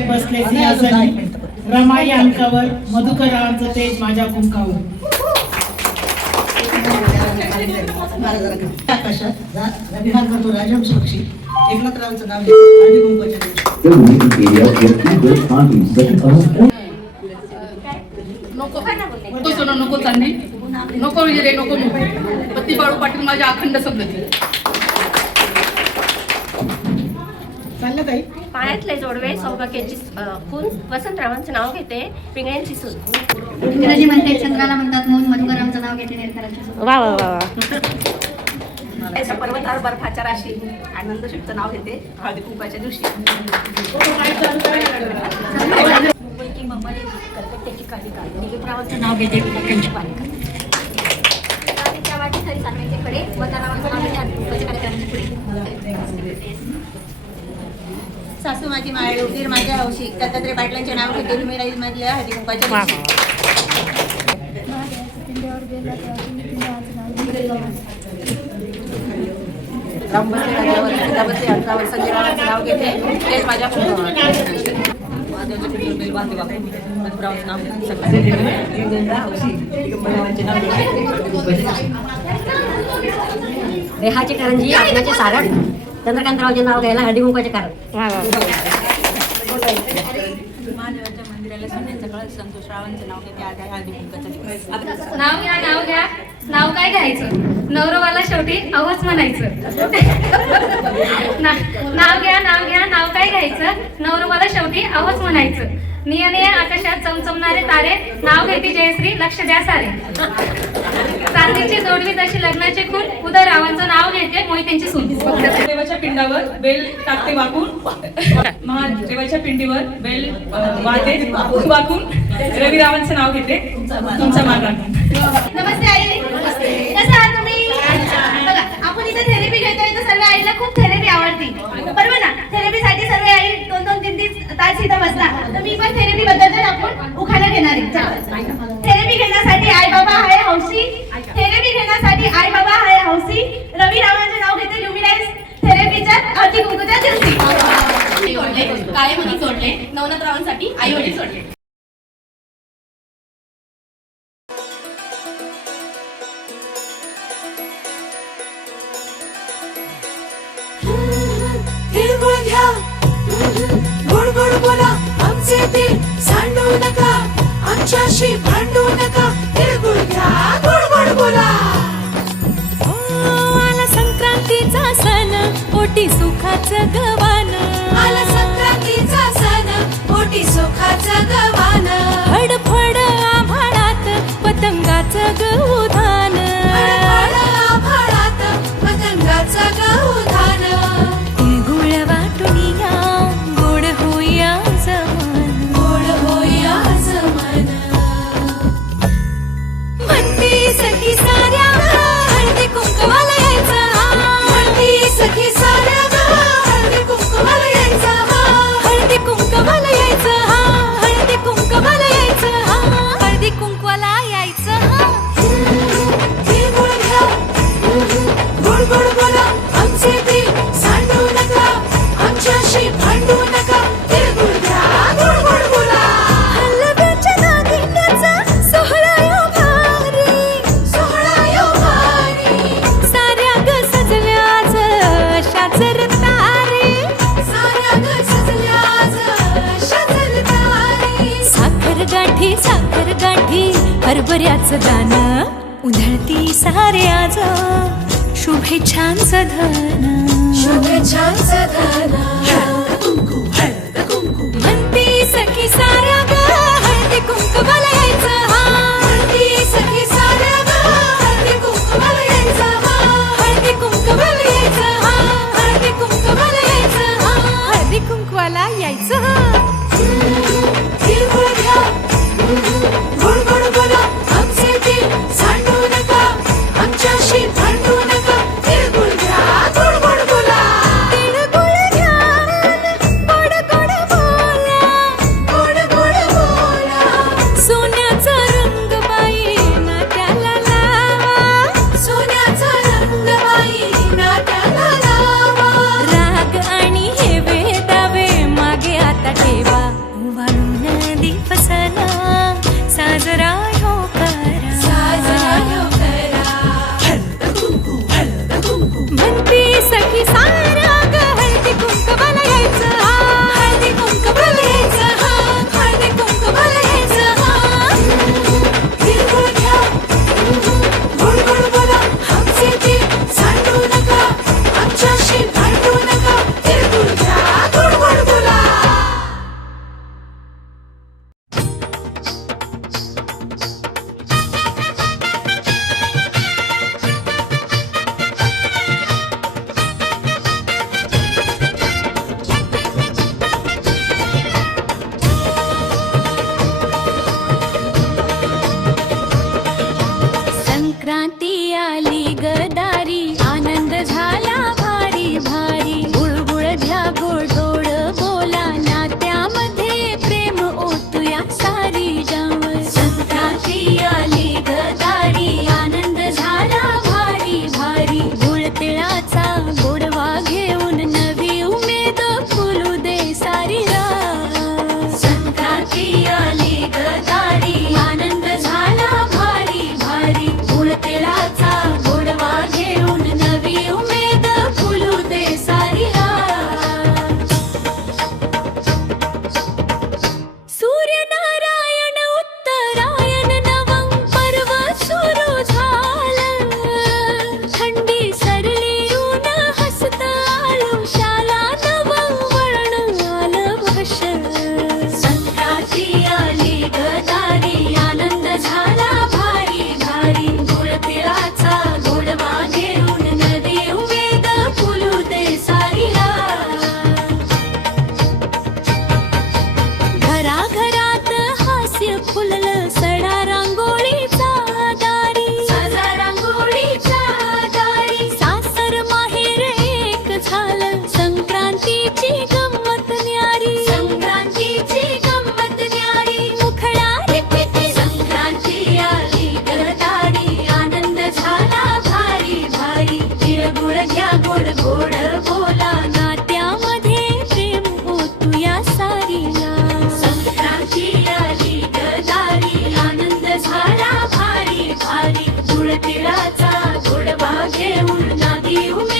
बसले सिंहासनी रमाई अंकावर मधुकरांचं तेज माझ्या कुंकावर. आकाशात अभिमान करतो राजहंस पक्षी एकनाथरावांचं नाव हळदी कुंकवाच्या नको नको चांदी नको विजय नको नको पत्ती बाळू पाटील माझ्या अखंड संगती. पायातले जोडवे सौभाग्याची खून वसंतरावांचं नाव घेते पिंगळ्यांची सून. इंग्रजी म्हणते चंद्राला म्हणतात म्हणून मधुकरांचं नाव घेते नेरकरांची सून. वा वा वा. पर्वतावर बर्फाच्या राशी आनंद शिवचं नाव घेते हळदी कुंकवाच्या दिवशी. मुंबईची मम्माली कलकत्त्याची कालिका दिलीपरावांचं नाव घेते पक्ष्यांची पालिका. त्या वाटी सरी सांगायचे कडे वंदनावांचं नाव घेते हळदी कुंकवाच्या कार्यक्रमाची पुढे. सासू माझी माळ उदीर माझ्या हौशी दत्तात्रय पाटलांचे नाव घेते लुमिराईज मधल्या हळदी कुंकवाच्या राम बसले राजावर सीता बसले अंकावर संजय रावांचं नाव घेते तेच माझ्या रेहाचे करंजी आपणाचे सारण चंद्रकांतरावचे नाव घ्यायला हळदी कुंकवाचे कारण. महादेवाच्या मंदिराला सोन्याचं कळस संतोष रावांचं नाव घेते आज हळदी कुंकवाचा दिवस. नाव घ्या नाव घ्या नाव काय घ्यायचं नवरोबाला शेवटी अवच म्हणायचं. नाव घ्या नाव काय घ्यायचं नवरोबाला शेवटी अवच म्हणायचं. नियनिय आकाशात चमचमणारे तारे नाव घेते जयश्री लक्ष द्या सारे. चांदीची जोडवी जशी लग्नाचे खून उदय रावांचं नाव घेते मोहित्यांची सून. देवाच्या पिंडावर बेल टाकते वाकून महादेवाच्या पिंडीवर बेल वाहते वाकून रविरावांचं नाव घेते तुमचा मान राखून. नमस्ते आई कसं आहात तुम्ही. बघा आपण इथे थेरपी घेतोय तर सर्व आईला खूप थेरपी आवडती बरोबर ना. थेरपीसाठी सर्व आई 2-3 तास इथं बसला तर मी पण थेरपी बद्दल आपण उखाणा घेणार आहे. थेरपी घेण्यासाठी आई बाबा आहे हौशी थेरपी घेण्यासाठी आई बाबा आहे हौशी रवी रावांचे नाव घेते ल्युमिनाइज थेरपीच्या हळदी कुंकवाच्या दिवशी. काळे मणी सोडले नवनाथ रावांसाठी आई वडील सोडले. गोड गोड बोला आमचे दिल सांडू नका आमच्याशी भांडू नका तिळगुळ घ्या गोड गोड बोला. आला संक्रांतीचा सण ओटी सुखाचं गवान आला संक्रांतीचा सण ओटी सुखाचं गवान. फडफड आभाळात पतंगाचं गौधान आभाळात पतंगाचं गौधान. साखर गाठी हरभऱ्याचं दाणं उधळती सारे आज शुभेच्छांचं धन शुभेच्छांचं धन. म्हणती सखी साऱ्या ग हळदी कुंकवाला यायचं म्हणती सखी साऱ्या ग हळदी कुंकवाला यायचं हळदी कुंकवाला यायचं हळदी कुंकवाला यायचं हळदी कुंकवाला यायचं. गोड गोड बोला आमचे दिल सांडू नका आमच्याशी भांडू नका तिळगुळ घ्या गोड गोड बोला. तिळगुळ घ्या गोड गोड बोला गोड गोड बोला. सोन्याचा रंग बाई नाट्याला लावा सोन्याचा रंग बाई नाट्याला लावा. राग आणि हे वेदावे मागे आता ठेवा हळदी